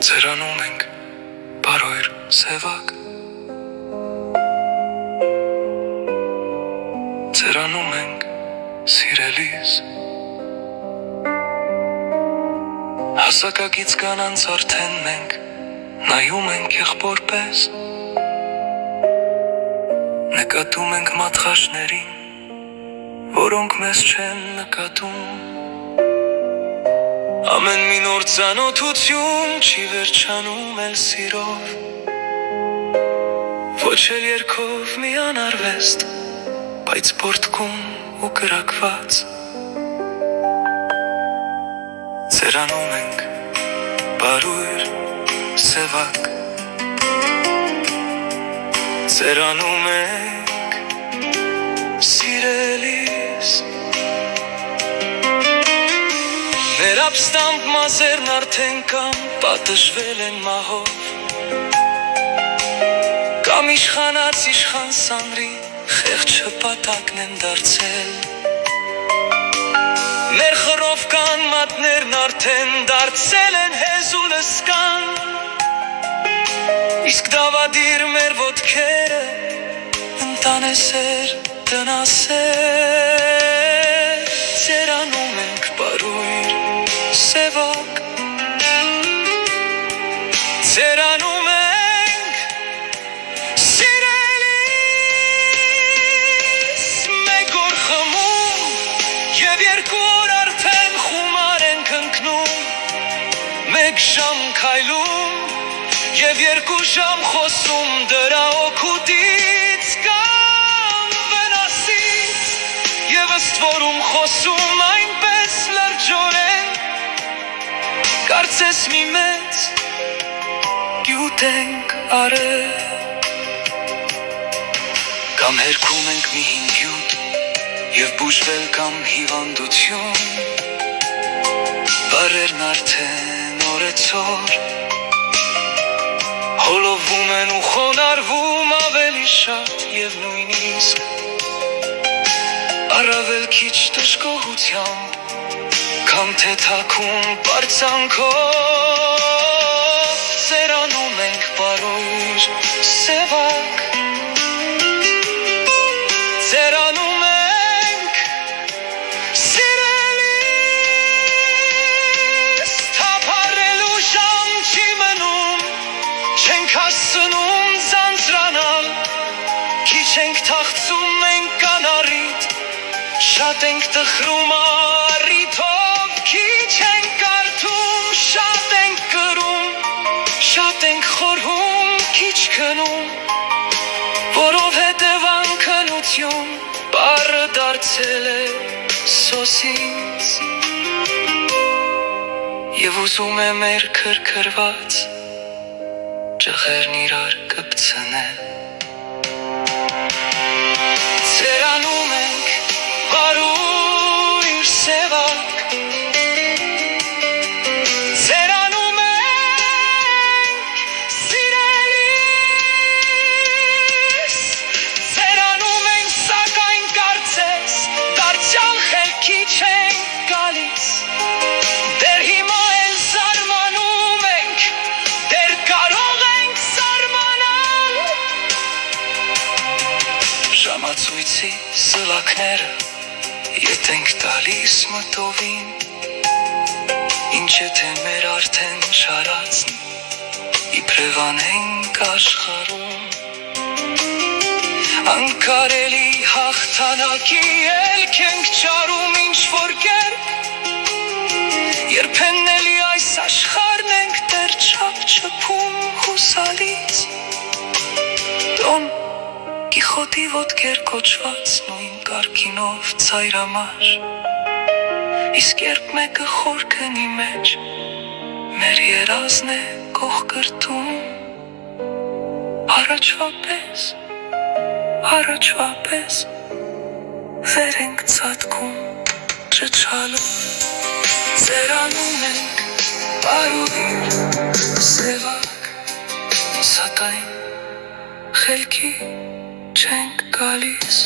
Ձերանում ենք բարոյր սևակ, ձերանում ենք սիրելիս, հասակագից կանանց արդեն մենք նայում ենք եղբոր պես, նկատում ենք մատղաշներին, որոնք մեզ չեն նկատում, ամեն մի նոր ծանոթություն չի վերջանում էլ սիրով, ոչ էլ երգով մի անարվեստ, բայց պորտքում ու կրակված, ձերանում ենք բարույր սևակ, ձերանում ենք սիրելիս, մեր ապստամբ մազերն արդեն կամ պատժվել են մահով, կամ իշխանած իշխան սանրի խեղճ հպատակն են դարձել, մեր խռով կան մատներն արդեն դարձել են հեզու լսկան, իսկ դավադիր մեր ոտքերը ընտանեսեր տնասեր, ձերանում ենք բարույր սևակ, ձերանում ենք սիրելիս, մեկ օր խմում և երկու օր արդեն խումար ենք ընկնում, մեկ ժամ քայլում և երկու ժամ խոսում դրա օգուտից կամ վնասից և ըստ որում խոսում այնպես լրջորեն, կարծես մի մեծ գյուտ ենք արել, կամ հերքում ենք մի հին գյուտ և բուժվել կամ հիվանդություն, բարերն արդեն օրեցօր հոլովում են ու խոնարհվում ավելի շատ և նույնիսկ առավել քիչ դժգոհությամբ, կամ թե թաքուն պարծանքով, ձերանում ենք բարոյր սևակ, ձերանում ենք սիրելիս, թափառելու ժամ չի մնում, չենք հասցնում ձանձրանալ, քիչ ենք թախծում մենք կանառիթ, շատ ենք տխրում առիթով, քիչ ենք կարդում, շատ ենք կրում, շատ ենք խորհում, քիչ քնում, որովհետև անքնություն բառը դարձել է սոսից և ուզում է մեր քրքրված ճղերն իրար կպցնել, ձերանում ենք բարույր սևակ, ձերանում ենք սիրելիս, ձերանում ենք սակայն կարծես դարձյալ խելքի չենք գալիս, դեռ հիմա էլ զարմանում ենք, դեռ կարող ենք զարմանալ, ժամացույցի սլաքները ետ ենք տալիս մտովին, ինչ եթե մեր արդեն շարածն իբրև անենք աշխարհում, անկարելի հաղթանակի ելք ենք ճարում ինչ-որ կերպ, երբեմն էլի այս աշխարհն ենք դեռ չափչփում հուսալից, Դոն Կիխոտի ոտքեր կոչված նույն կարգինով ծայրամար, իսկ երբ մեկը խոր քնի մեջ մեր երազն է կողկրտում, առաջվա պես վեր ենք ցատկում ճչալով, ձերանում ենք բարույր սևակ, սակայն խելքի չենք գալիս